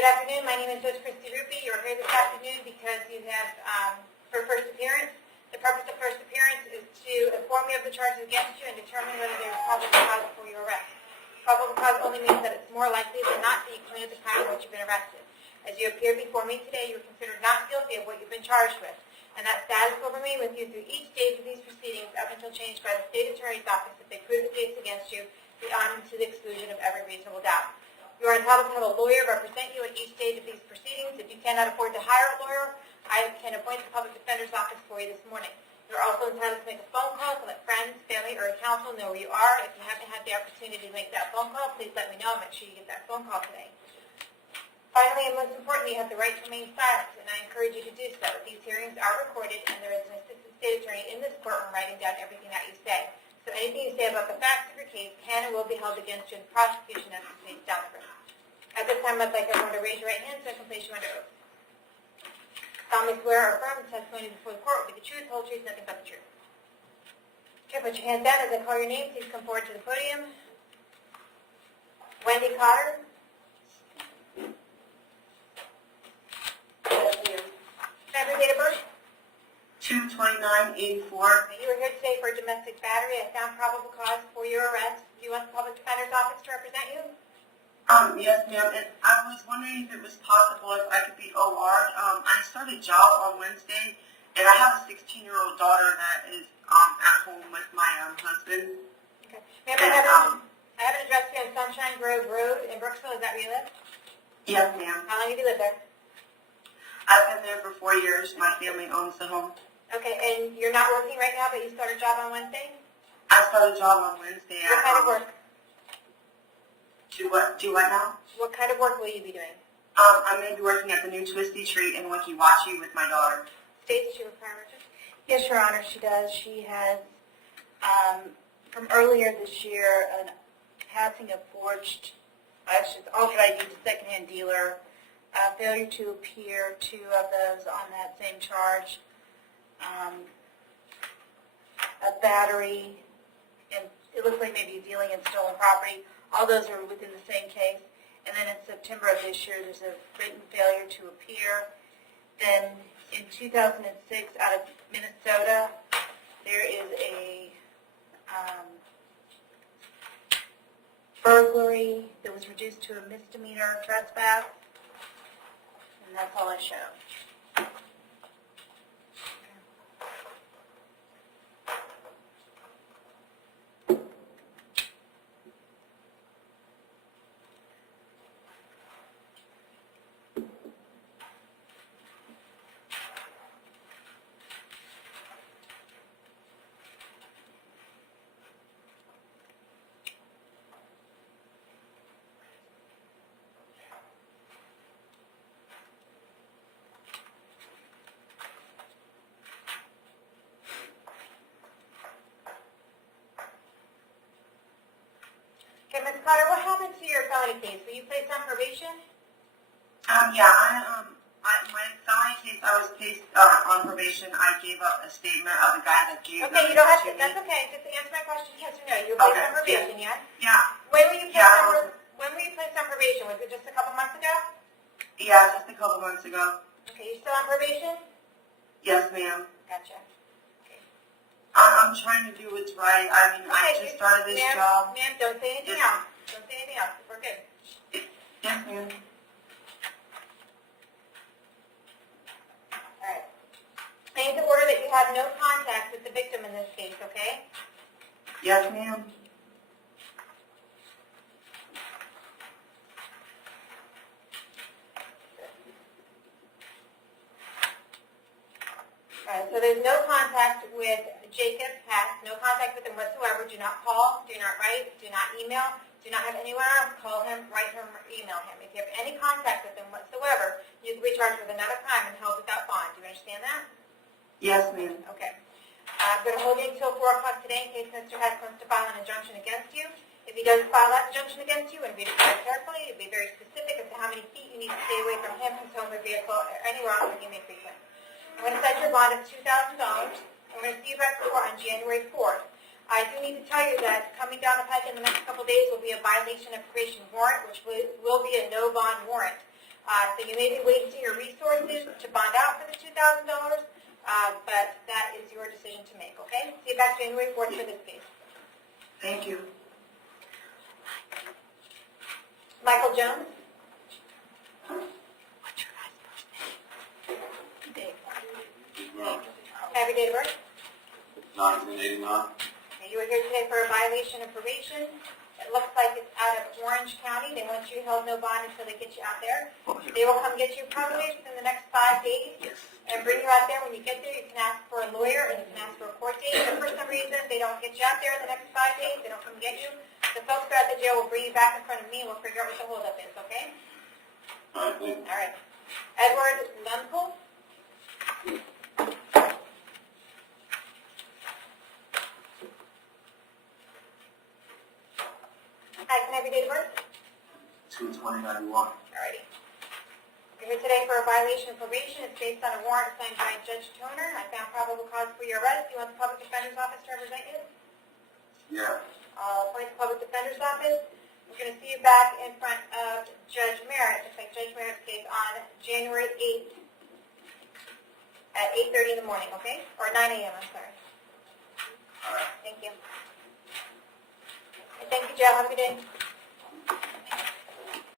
Good afternoon. My name is Judge Christy Ruppe. You're here this afternoon because you have, for first appearance. The purpose of first appearance is to inform you of the charges against you and determine whether there is probable cause for your arrest. Probable cause only means that it's more likely than not that you committed the crime for which you've been arrested. As you appear before me today, you are considered not guilty of what you've been charged with, and that status will remain with you through each stage of these proceedings up until changed by the State Attorney's Office if they prove the case against you beyond and to the exclusion of every reasonable doubt. You are entitled to have a lawyer represent you at each stage of these proceedings. If you cannot afford to hire a lawyer, I can appoint the Public Defender's Office for you this morning. You are also entitled to make a phone call to let friends, family, or counsel know where you are. If you haven't had the opportunity to make that phone call, please let me know. Make sure you get that phone call today. Finally, and most importantly, you have the right to remain silent, and I encourage you to do so. These hearings are recorded, and there is an assistant state attorney in this courtroom writing down everything that you say. So anything you say about the facts of your case can and will be held against you in the prosecution as the state's down the road. At this time, I'd like everyone to raise your right hand so I can place you under oath. Solemnly swear or affirm the testimony before the court will be the truth, whole truth, nothing but the truth. Okay, put your hands down as I call your name. Please come forward to the podium. Wendy Cotter. Every date of birth? 2/29/84. You are here today for a domestic battery. I found probable cause for your arrest. Do you want the Public Defender's Office to represent you? Yes, ma'am. And I was wondering if it was possible if I could be OR'd. I started a job on Wednesday, and I have a 16-year-old daughter that is at home with my husband. Okay. Ma'am, I have an address here on Sunshine Grove Road in Brooksville. Is that where you live? Yes, ma'am. How long have you lived there? I've been there for 4 years. My family owns the home. Okay, and you're not working right now, but you started a job on Wednesday? I started a job on Wednesday. What kind of work? Do what now? What kind of work will you be doing? I'm going to be working at the new Twisty Treat in Wiki Wachi with my daughter. State, does she require register? Yes, Your Honor, she does. She has, from earlier this year, passing a forged, altered ID to secondhand dealer, failure to appear, 2 of those on that same charge, a battery, and it looks like maybe dealing in stolen property. All those are within the same case. And then in September of this year, there's a written failure to appear. Then in 2006, out of Minnesota, there is a burglary that was reduced to a misdemeanor trespass. And that's all I show. Okay, Ms. Cotter, what happened to your felony case? Were you placed on probation? Yeah, my felony case, I was placed on probation. I gave up a statement of the guy that gave Okay, you don't have to, that's okay. Just answer my question, yes or no. You were placed on probation, yes? Yeah. When were you placed on probation? Was it just a couple months ago? Yeah, just a couple months ago. Okay, you still on probation? Yes, ma'am. Gotcha. I'm trying to do what's right. I mean, I just started this job. Ma'am, don't say anything else. Don't say anything else. We're good. Yes, ma'am. All right. I need to order that you have no contact with the victim in this case, okay? Yes, ma'am. All right, so there's no contact with Jacob Hess, no contact with him whatsoever. Do not call, do not write, do not email, do not have anyone else call him, write him, or email him. If you have any contact with him whatsoever, you can be charged with another crime and held without bond. Do you understand that? Yes, ma'am. Okay. I'm going to hold you until 4 o'clock today in case Mr. Hess wants to file an injunction against you. If he does file that injunction against you, and read it very carefully, be very specific as to how many feet you need to stay away from him, his home, or vehicle, or anywhere else that he may frequent. I'm going to set your bond at $2,000. I'm going to see you back before on January 4th. I do need to tell you that coming down the pike in the next couple of days will be a violation of probation warrant, which will be a no-bond warrant. So you may be wasting your resources to bond out for the $2,000, but that is your decision to make, okay? See you back January 4th for this case. Thank you. Michael Jones? What's your guy's first name? Dave. Have your date of birth? 1989. You were here today for a violation of probation. It looks like it's out of Orange County. They want you held no bond until they get you out there. They will come get you probably within the next 5 days and bring you out there. When you get there, you can ask for a lawyer and you can ask for a court date. If for some reason they don't get you out there in the next 5 days, they don't come get you, the folks at the jail will bring you back in front of me and we'll figure out what the holdup is, okay? All right, thank you. All right. Edward Lempel? Hi, can I have your date of birth? 2/20/91. Alrighty. You're here today for a violation of probation. It's based on a warrant signed by Judge Toner. I found probable cause for your arrest. You want the Public Defender's Office to represent you? Yeah. I'll appoint the Public Defender's Office. We're going to see you back in front of Judge Merritt. It's like Judge Merritt's case on January 8th at 8:30 in the morning, okay? Or 9 a.m., I'm sorry. All right. Thank you. Thank you, Joe. Have a good day.